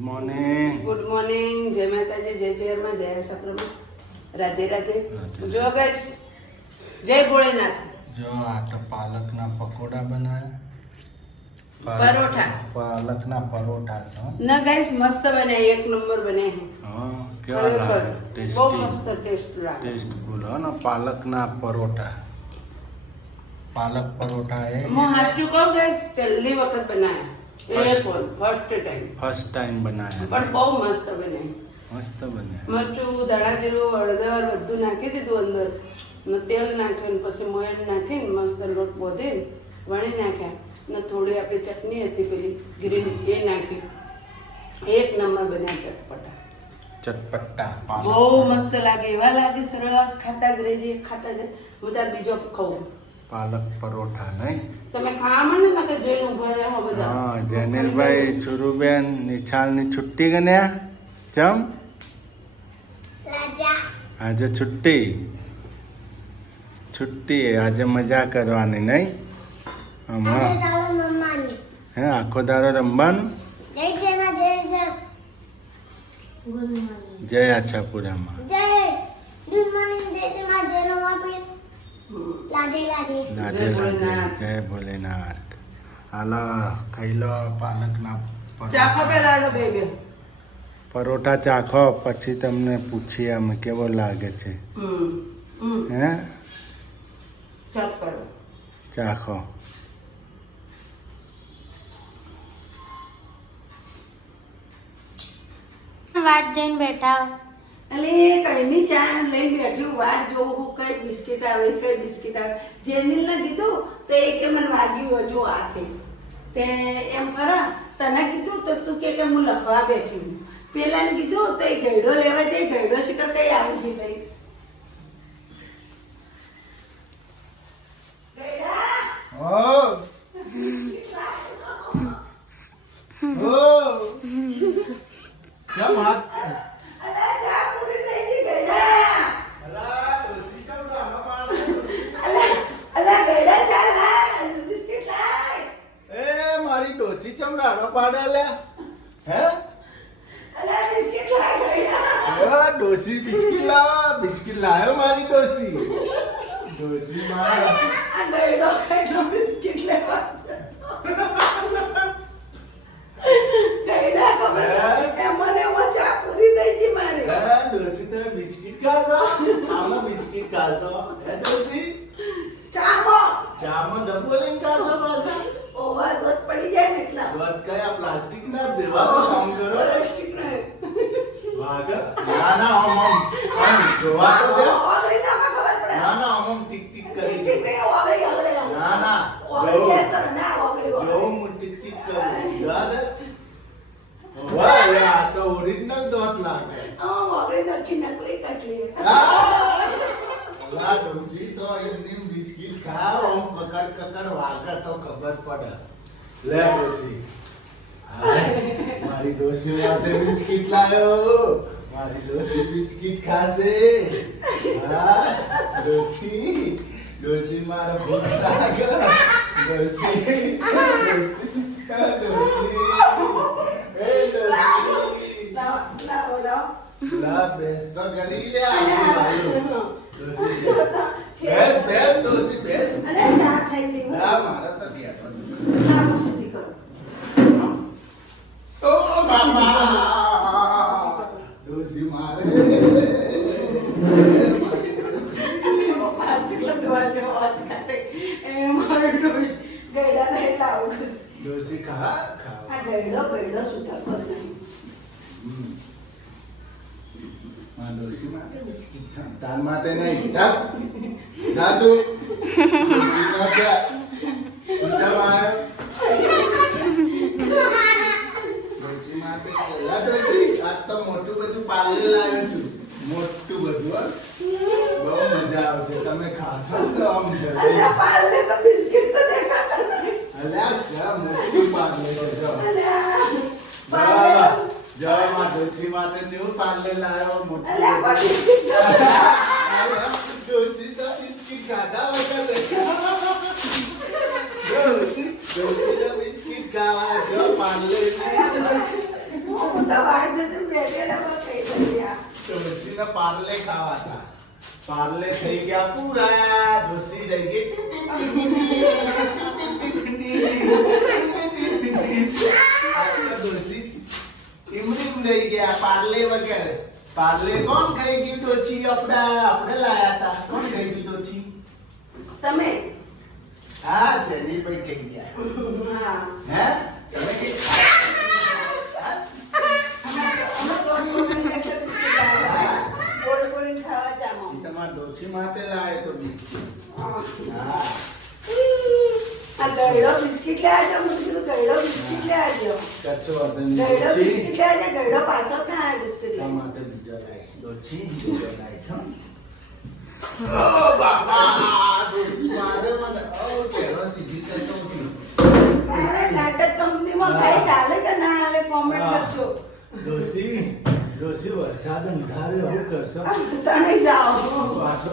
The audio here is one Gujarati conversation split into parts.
મોર્નિંગ. Good morning. જય માતાજી, જય જયમાં, જય સપ્રભુ, રાધે રાધે. જો ગાઈસ, જય ભોળેનાથ. જો આ તો પાલકના પકોડા બનાવ્યા. પરોઠા. પાલકના પરોઠા છે. ના ગાઈસ, મસ્ત બને, એક નંબર બને છે. હા, કેવા લાગે? બહુ ટેસ્ટી. મસ્ત ટેસ્ટ લાગે. ટેસ્ટફુલ હો ને પાલકના પરોઠા. પાલક પરોઠા એ હું સાચું કહું ગાઈસ, પહેલી વખત બનાવ્યા. First time. ફર્સ્ટ ટાઈમ બનાવ્યા. પણ બહુ મસ્ત બને. મસ્ત બન્યા. મરચું, ધાણા જીરું, હળદર બધું નાખી દીધું અંદર ને તેલ નાખ્યું ને પછી મોયણ નાખીને મસ્ત લોટ બોધીને વણી નાખ્યા ને થોડી આપણી ચટણી હતી પેલી ગ્રીન એ નાખી. એક નંબર બન્યા ચટપટા. ચટપટા બહુ મસ્ત લાગે, એવા લાગે સરસ. ખાતા જ રહેજે, ખાતા જ. બધા બીજો ખાવું. પાલક પરોઠા નહીં? તમે ખાવા માંડો ને કે જોઈને ઉભા રહો બધા. હા, જેનિલભાઈ, છુરુબેન, નિશાળની છુટ્ટી ગણ્યા? ચમ આજે છુટ્ટી. છુટ્ટી આજે મજા કરવાની નહીં? હમણાં હે આખો દાડો રમવાનું. જય આછાપુરામાં. રાધે રાધે, જય ભોલેનાથ. હાલો ખાઈ લો પાલકના ચાખો પેલા બે બે. પરોઠા ચાખો, પછી તમને પૂછીએ અમે કેવો લાગે છે. હે ચાખ કરો. ચાખો. વાટ જોઈને બેઠા. એટલે કઈની ચા લઈને બેઠી વાટ જોઉં હું કઈ બિસ્કિટ આવે કઈ બિસ્કિટ આવે. જેનિલને કીધું તો એ કે મને વાગ્યું હજુ હાથે તે એમ ખરા તને કીધું તો તું કે હું લખવા બેઠી હું. પેલાને કીધું તો એ ગયડો લેવા જાય, ગયડો શિકર કઈ આવી ગઈ કઈ. કેમ હાથ અલા ચા પૂરી થઈ ગઈ ગયડા. અલા ગયડા ચા લાય, બિસ્કિટ લાય. એ મારી ડોસી ચમડાડો પાડે લે. હે અલા બિસ્કિટ લાય ગયડા. ડોસી બિસ્કિટ લાવ. બિસ્કિટ લાવ્યો મારી ડોસી. ડોસી મારા આ ગયડો ખાઈલો બિસ્કિટ લેવા છે. ગયડા ખબર એમને ચા પૂરી થઈ ગઈ મારી. ડોસી તમે બિસ્કિટ ખાશો? આમાં બિસ્કિટ ખાશો? હે ડોસી? ચામો ચામાં ડબ્બો લઈને ખાશો પાછા? ઓવા દોત પડી જાય ને એટલા. દૂધ કયા પ્લાસ્ટિક ના દેવાનું કામ કરો. પ્લાસ્ટિક નો વાગ ના ના આમ જોવા તો દે. ઓગળી નાખા ખબર પડે. ના ના આમ ટીક ટીક કરી ટીક મે ઓગળી ઓગળી. ના ના ઓગળી ચેક કરો ના ઓગળી જો ઓગળી. હું ટીક ટીક કરું યાદ વાહ યાર તો ઓરિજિનલ દોત લાગે. ઓગળી નક્કી નકલી કટલી. અલા ડોસી તો એમની બિસ્કિટ ખાવ આમ કકડ કકડ વાગે તો ખબર પડે. લે ડોસી મારી ડોસી માટે બિસ્કિટ લાયો. મારી ડોસી બિસ્કિટ ખાશે. હા ડોસી ડોસી મારો ભૂખ લાગે. ડોસી ડોસી એ ડોસી લાવ લાવ લાવ. લા બેસ તો ગરી લે. ડોસી બેસ બેસ ડોસી બેસ. અરે ચા ખાઈ લી. હા મારા તો કહેતો ના મસ્તી કરો. ઓ બાબા ડોસી મારે ડોસી ખા ખા ડોસી માટે બિસ્કિટ છે તાર માટે નહીં. જા જા તું ડોસી માટે પેલા ડોસી આજ તો મોટું બધું પાર્લર લાવ્યો છું. મોટું બધું હો. બહુ મજા આવશે તમે ખાશો તો આમ અલ્યા સર મોટું પાર્લર છે જો. જય માં ડોસી માટે જેવું પાર્લર લાવ્યો મોટું. ડોસી તો બિસ્કિટ ખાધા વગર ડોસી તો બિસ્કિટ ખાવા જો પાર્લર બેઠેલા પર કઈ દઈએ આ. ડોશીને પાર્લે ખાવાતા. પાર્લે થઈ ગયા પૂરા. ડોશી રહી ગઈ. આટલા ડોશી ઈમરીમ રહી ગયા પાર્લે વગર. પાર્લે કોણ ખાઈ ગયું ડોશી? આપણે લાયા હતા. કોણ ખાઈ ગયું ડોશી? તમે હા જેનીભાઈ ખાઈ ગયા. હા હે તમે કે અમે તો એટલે બિસ્કિટ લાવ્યા. ગોળ ગોળીને ખાવા જામો. તમારા ડોશી માટે લાયો તો બિસ્કિટ. હા. હા આ ગયડો બિસ્કિટ લે આવજો. મેં કીધું ગયડો બિસ્કિટ લે આવજો. કચ્છો વર્ધન ગયડો ડોશી બિસ્કિટ લે આવજો. ગયડો પાછો ક્યાં આવ્યો બિસ્કિટ આ લઈને? માટે બીજો લાઈશ. ડોશી બીજો લાઈશ હો. ઓ બાબા ડોશી મારે મને ઓ કેરો સીધી કરતો હતી. મારે નાટક કંપનીમાં કાંઈ ચાલે કે ના ચાલે કોમેન્ટ લખજો. ડોશી વરસાદ અંધારે હું કરશો? તણાઈ જાઓ. પાછો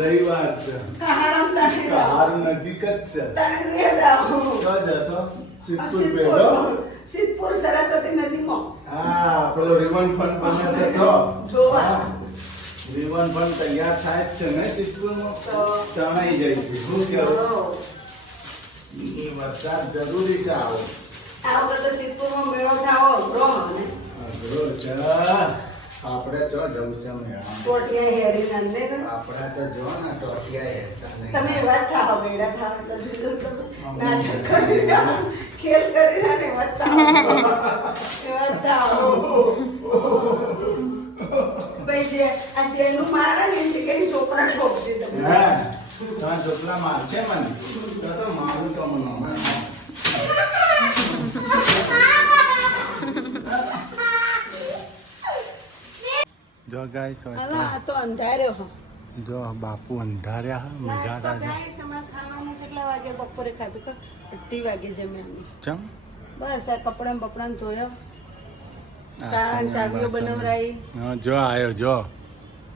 રવિવાર છે. કહારામ તણાઈ જાઓ. હારું નજીક જ છે. તણાઈ જાઓ. તો જશો સિદ્ધપુર પેલો. સિદ્ધપુર સરસ્વતી નદીમાં હા પેલો રિવન ફંડ બને છે તો જોવા. રિવન ફંડ તૈયાર થાય જ છે ને સિદ્ધપુરમાં. તો તણાઈ જાય છે શું કહેવું? ઓ, ઈ વરસાદ જરૂરી છે આવો. આ વખતે સિદ્ધપુરમાં મેળો થાવો અઘરો મને. અઘરો છે. આપણે જો જવું છે મેળામાં. ટોટિયા હેડી ના લે ને. આપણા તો જો ને ટોટિયા હેઠતા નહીં. તમે એવા જ થાઓ બેડા થાઓ એટલે જુદું તમે નાટક કરી ખેલ કરી ને એવા જ થાઓ. એવા જ થાઓ. ભાઈ જે આ જેનું મારે ને એમ કઈ છોકરા ઠોકશે તમે. હા તમારા છોકરા મારશે મને તો મારું તો મને જો ગાય હાલો, આ તો અંધાર્યો હ. જો બાપુ અંધાર્યા નાસ્તો ગાઈસ અમારે ખાવાનું કેટલા વાગે બપોરે ખાધું કે 8 વાગે જમ્યા અમે. ચમ બસ આ કપડાં બપડાં ધોયો. કારણ ચાવીઓ બનાવરાઈ. જો આયો જો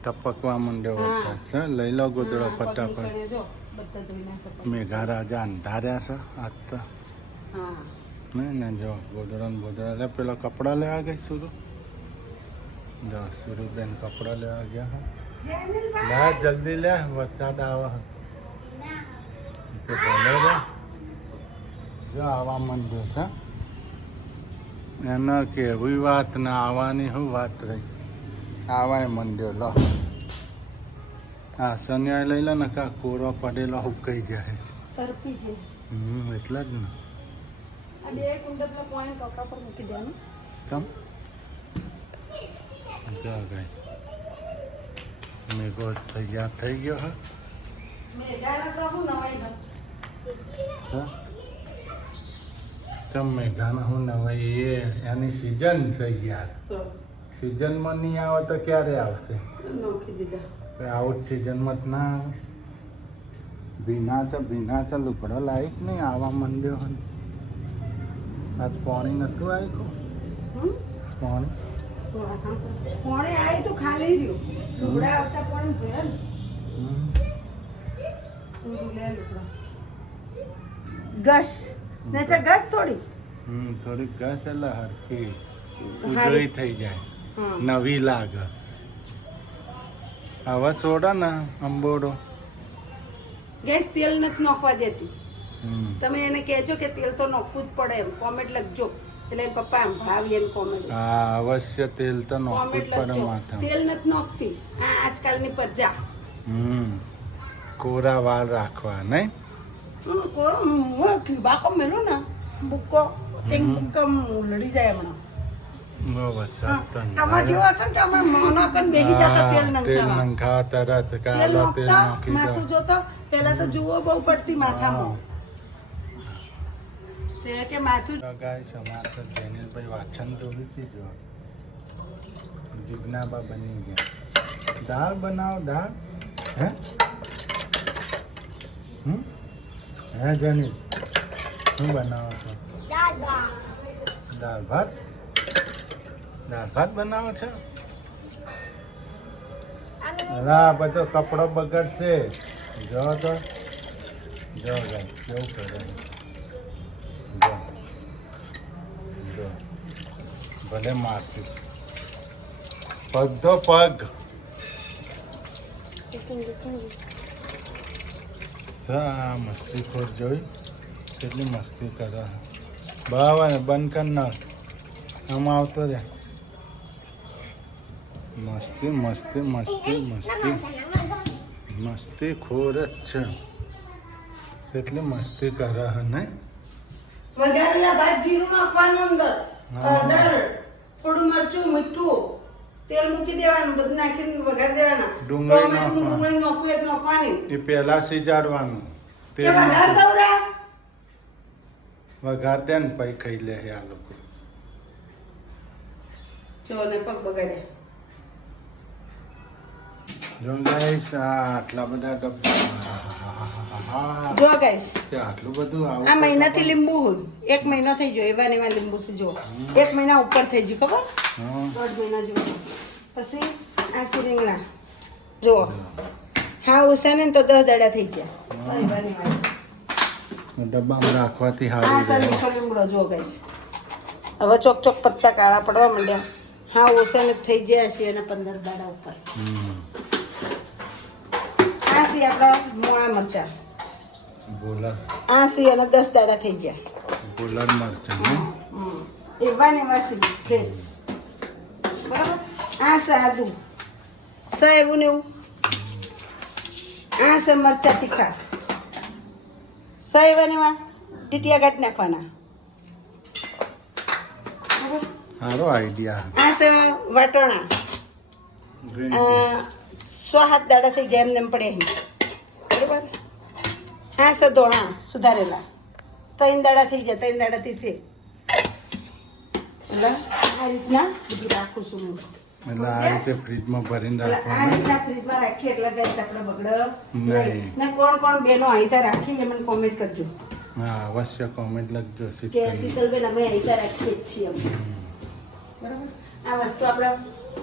ટપકવા માંડ્યો હા. વરસાદ છે લઈ લો ગોદડો હા, ફટાફટ. પગની કણે જો, બધા ધોઈ નાખ્યા. મેઘા રાજા અંધાર્યા છે આજ તો હા. ને જો ગોદડા ને બોદડા લે પેલા કપડા લેવા ગઈ સુરુ. જો સુરુબેન કપડા લેવા ગયા હા. લે જલ્દી લે વરસાદ આવે કે બોલે રે જો આવા માંડ્યો છે. એનો કેવી વાત ને આવવાની શું વાત રહી. આવાય મંડ્યો લો. હા શનિવારે લઈ લો ને કા કોરો પડેલો હુકાઈ જાય. તરપી છે. એટલે જ ને આ બે કુંડલા પોઈન્ટ કપડા પર મૂકી દેવાનું. ચમ જો ગઈ મેઘો તૈયાર થઈ ગયો હા. મેઘાના તો હું નવાઈ ન. હા ચમ મેઘાના હું નવાઈ એ એની સિઝન છે યાર. તો સિઝનમાં નહીં આવે તો ક્યારે આવશે? નોખી દીધા. આઉટ સિઝનમાં જ ના આવે. ભીના છે લુકડો લાયક નહીં આવા મંડ્યો હોય. આજ પાણી નતું આવ્યું. હમ? પાણી પોણે આવી તો ખાલી રહ્યું. લુગડા આવતા પોણે જોયા ને. શું લે લુગડા. ગસ ને છે ગસ થોડી. થોડીક ઘાસ એટલે હરખી હારી. ઉજળી થઈ જાય. હા. નવી લાગે. હવે છોડો ને અંબોડો. ગેસ તેલ નથી નોખવા દેતી. હમ. તમે એને કહેજો કે તેલ તો નોખવું જ પડે એમ કોમેન્ટ લખજો. એટલે એના પપ્પા આમ ભાવી એમ કોમેન્ટ. હા અવશ્ય તેલ તો નોખવું જ કોમેન્ટ પડે લખજો. માથામાં. તેલ નથી નોખતી. આ આજકાલની પ્રજા. કોરા વાળ રાખવા નહીં. કોરો બાકો મેલો ને બુક્કો એક બુક્કો લડી જાય હમણાં. આમાં જેવા કન કે અમે મોનો કન બેહી જતા તેલ તેલ નંખાવા. નંખાવા તરત તેલ કાલો તેલ નોખતા નાખી માથું દો. જોતો પહેલા તો જુઓ બહુ પડતી માથામાં. તે કે માથું ગાઈસ અમારે તો જેનિલભાઈ વાછન દોરી જો જીજ્ઞાબા બની ગયા. દાળ બનાવો દાળ. હે હે જેનિલ શું બનાવો છો? દાળ ભાત. દાળ ભાત બનાવો છો? હા બધો કપડો બગડશે. જો તો જો ગાઈસ કેવું કરે. જો જો ભલે મારતી પગ તો પગ આ મસ્તી ખોર જોઈ કેટલી મસ્તી કરે બરાબર ને બંધ કર નાખ આમાં આવતો રે મસ્તી મસ્તી મસ્તી મસ્તી મસ્તી ખોર જ છે કેટલી મસ્તી કરે હે ને વઘારેલા ભાત જીરું નાખવાનું અંદર હળદર થોડું મરચું મીઠું તેલ મૂકી દેવાનું બધું નાખીને વઘારી દેવાના ડુંગળી ટોમેટું નાખવાનું. ડુંગળી નાખવું એક નાખવાની એ પહેલા સિજાડવાનું કે વઘાર દવરા વઘાર દે ને પછી ખાઈ લે આ લોકો જો ને પગ બગાડે જો ગાઈસ આટલા બધા ડબ્બા જો ગાઈસ તે આટલું બધું આવું આ મહિનાથી લીંબુ હોય 1 મહિનો થઈ ગયો એવા ને એવા લીંબુ છે જો 1 મહિના ઉપર થઈ ગયું ખબર હા 1.5 મહિના જેવું પછી આ રીંગણા જો હા ઓછા ને તો 10 દાડા થઈ ગયા એવા ને એવા ડબ્બામાં રાખવાથી આ સારું સર રહે મીઠો લીમડો જો ગાઈસ હવે ચોક ચોક પત્તા કાળા પડવા માંડ્યા હા ઓછા ને થઈ ગયા છે અને 15 દાડા ઉપર હમ. આ સી આપણા મોળા મરચા બોલર આ સી અને 10 દાડા થઈ ગયા બોલર મરચાં ને એવા ને એવા સી ફ્રેશ બરાબર આ સાદુ એવું ને એવું આ છે મરચા તીખા એવા ને એવા ટીટિયા ગાંઠ નાખવાના બરાબર સારો આઈડિયા આ છે વાટોણા ગ્રીન 6-7 દાડા થઈ ગયા એમને એમ પડે અહીં બરાબર આ છે ધોણા સુધારેલા 3 દાડા થઈ ગયા 3 દાડાથી છે એટલે આ રીતના બધું રાખું છું હું એટલે આ રીતે ફ્રીજમાં ભરીને એટલે આ રાખવાનું રીતના ફ્રીજમાં રાખીએ એટલે ગેસ આપણે બગડે નહીં. નહીં ને કોણ કોણ બેનો અહીંતા રાખી એ મને કોમેન્ટ કરજો હા અવશ્ય કોમેન્ટ લખજો કે શીખતા શીતલબેન અમે અહીંતા રાખીએ જ છીએ અમે બરાબર આ વસ્તુ આપણે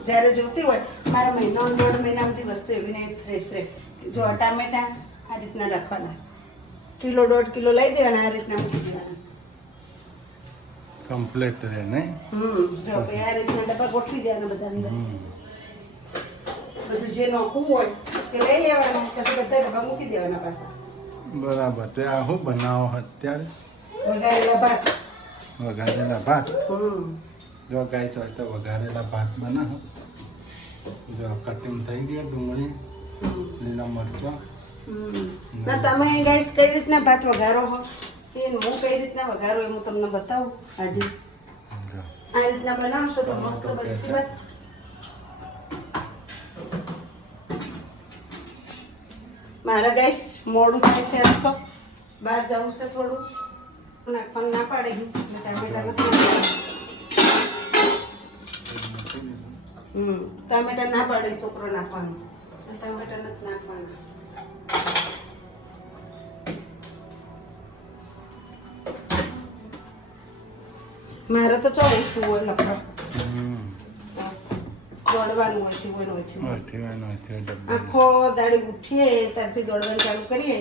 જ્યારે જોતી હોય મારા મહિનો 1.5 મહિના બધી વસ્તુ એવી ને ફ્રેશ રહે જો ટામેટા આ રીતના રાખવાના 1-1.5 કિલો લઈ દેવાના આ રીતના મૂકી દેવાના કમ્પ્લીટ રહે નહીં જો કે આ રીતના ડબ્બા ગોઠવી દેવાના બધા અંદર હમ. બધું જે નોખવું હોય એ લઈ લેવાનું પછી બધા ડબ્બા મૂકી દેવાના પાછા બરાબર તે આ શું બનાવો અત્યારે વઘારેલા ભાત વઘારેલા ભાત હમ જો ગાઈસ હોય તો વઘારેલા ભાત બનાવો જો કટિંગ થઈ ગયું ડુંગળી લીલા મરચાં ના તમે ગાઈસ કઈ રીતના ભાત વઘારો હો એ હું કઈ રીતના વઘારો એ હું તમને બતાવું આજે જો. આ રીતના બનાવશો તો મસ્ત બનશે ભાત મારા ગાઈસ મોડું થાય છે આજ તો બહાર જવું છે થોડું નાખવાનું ના પાડે એટલે ટામેટા નથી ટામેટા ના પાડે છોકરો નાખવાનું ટામેટા નથી નાખવાના મારે તો ચોવીસું હોય લપડો હમ. દોડવાનું હોય છે હોય ઓછી હોય નહોતી ડબ્બા આખો દાડી ઉઠીએ ત્યારથી દોડવાનું ચાલુ કરીએ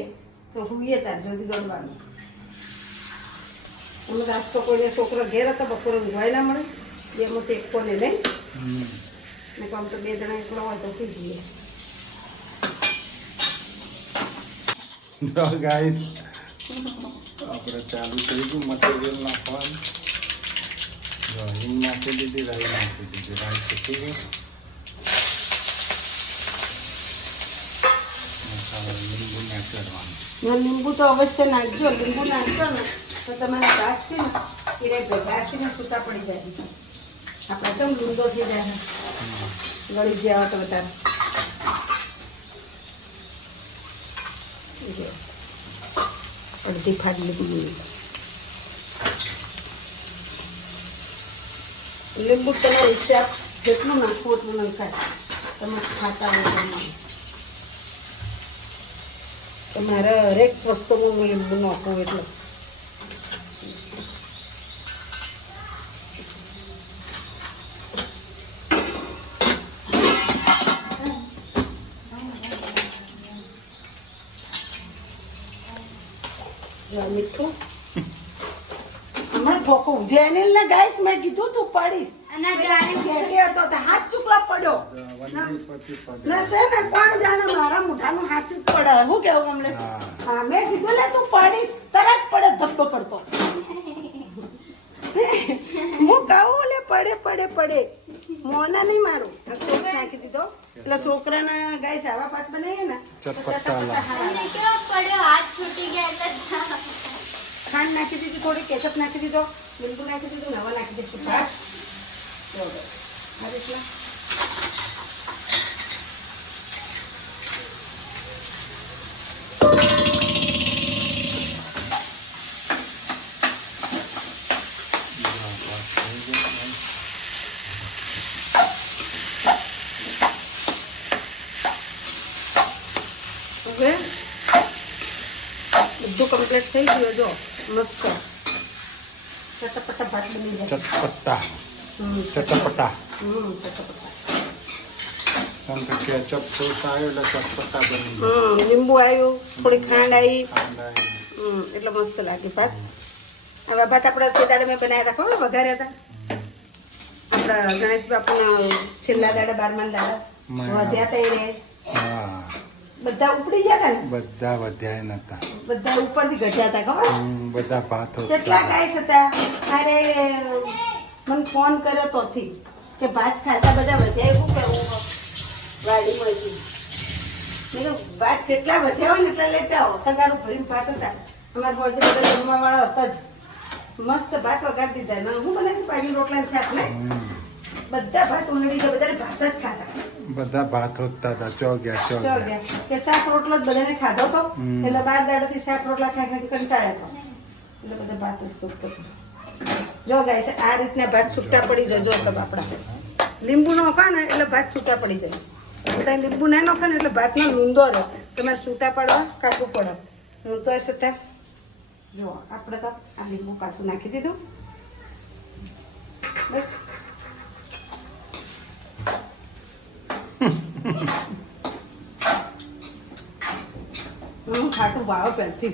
તો હુઈએ ત્યાર સુધી દોડવાનું અમે આજ તો કોઈને છોકરો ઘેર હતો બપોરે ઊંઘવાય ના મળે એમાં તો એક કોને નહીં ને કામ તો 2 જણા એકલા હોય તો થઈ જઈએ જો ગાઈસ આપણે ચાલુ કરી દીધું મટીરિયલ નાખવાનું જો હિંગ નાખી દીધી રાઈ નાખી દીધી રાઈ શીખી ગઈ લીંબુ નાખવાનું ને લીંબુ તો અવશ્ય નાખજો લીંબુ નાખશો ને તો તમારા શાક છે ને એ રે ભેગા છે ને છૂટા પડી જાય આપણે એકદમ લૂંદો થઈ જાય ગળી ગયા તો વધારે જો, અડધી ફાડી લીધી લીંબુ તમારે હિસાબ જેટલું નાખવું એટલું નખાય તમે ખાતા હોય પ્રમાણે તમારે હરેક વસ્તુમાં હું લીંબુ નાખું એટલે મીઠું હમણાં ઠોકું જેનિલ ને ગાઈસ મેં કીધું તું પડીશ અને બેઠી હતો તો હાથ ચૂકલો પડ્યો ના છે ને કોણ જાણે મારા મોઢાનું હાથ ચૂક પડે હું કેવું અમને હા મેં કીધું લે તું પડીશ તરત પડે ધબ્બો કરતો હું કહું લે પડે પડે પડે મોના નહીં મારું આ સોસ નાખી દીધો એટલે છોકરાના ગાઈસ આવા પાત બનાવીએ ને તો ચટપટા હારા લાગે. કેવો પડ્યો હાથ છૂટી ગયા એટલે ખાંડ નાખી દીધી થોડી કેચઅપ નાખી દીધો લીંબુ નાખી દીધું ને હવે નાખી દઈશું ભાત જો આ રીતના હવે બધું કમ્પ્લીટ થઈ ગયું જો મસ્ત ચટપટા ભાત બની જાય ચટપટા હમ ચટપટા ચટપટા કેમ કે કેચઅપ સોસ આવ્યો એટલે ચટપટા બની ગયા. લીંબુ આવ્યું થોડી ખાંડ આવી ખાંડ આવી. એટલે મસ્ત લાગે ભાત હવે ભાત આપણે તે દાડે મેં બનાવ્યા હતા ખબર વઘાર્યા હતા આપણા ગણેશ બાપુના છેલ્લા દાડા 12મા દાડા વધ્યા હતા એને હા બધા ઉપડી ગયા હતા ને બધા વધ્યા નતા. બધા ઉપરથી ઘટ્યા હતા ખબર બધા ભાતો કેટલા ગાઈસ હતા અરે મને ફોન કર્યો તોથી કે ભાત ખાસા બધા વધ્યા એવું કેવું વાડીમાંથી મેં કીધું, ભાત જેટલા વધ્યા હોય ને એટલા લેતા આવો તગારું ભરીને ભાત હતા અમારા બાજુ બધા જમવાવાળા હતા જ મસ્ત ભાત વગાડી દીધા ને હું બનાવી પાછી રોટલા ને શાક ને બધા ભાત ઉલડી ગયા બધાને ભાત જ ખાતા બધા ભાત હોતા હતા ચોગ્યા ચો ગયા કે શાક રોટલો જ બધાને ખાધો તો એટલે 12 દાડાથી શાક રોટલા ખા ખા કંટાળ્યા તો એટલે બધા ભાત જ ખૂટતો હતો જો ગાઈસ આ રીતના ભાત છૂટા પડી જાય જો તમે આપણા લીંબુ નો ખા ને એટલે ભાત છૂટા પડી જાય બધા લીંબુ ના નખા ને એટલે ભાતનો લૂંદો રહે તમારે છૂટા પાડવા કાઢવું પડે હું તો એ છતાં જો આપણે તો આ લીંબુ પાછું નાખી દીધું બસ હું ખાટું ભાવ પહેરથી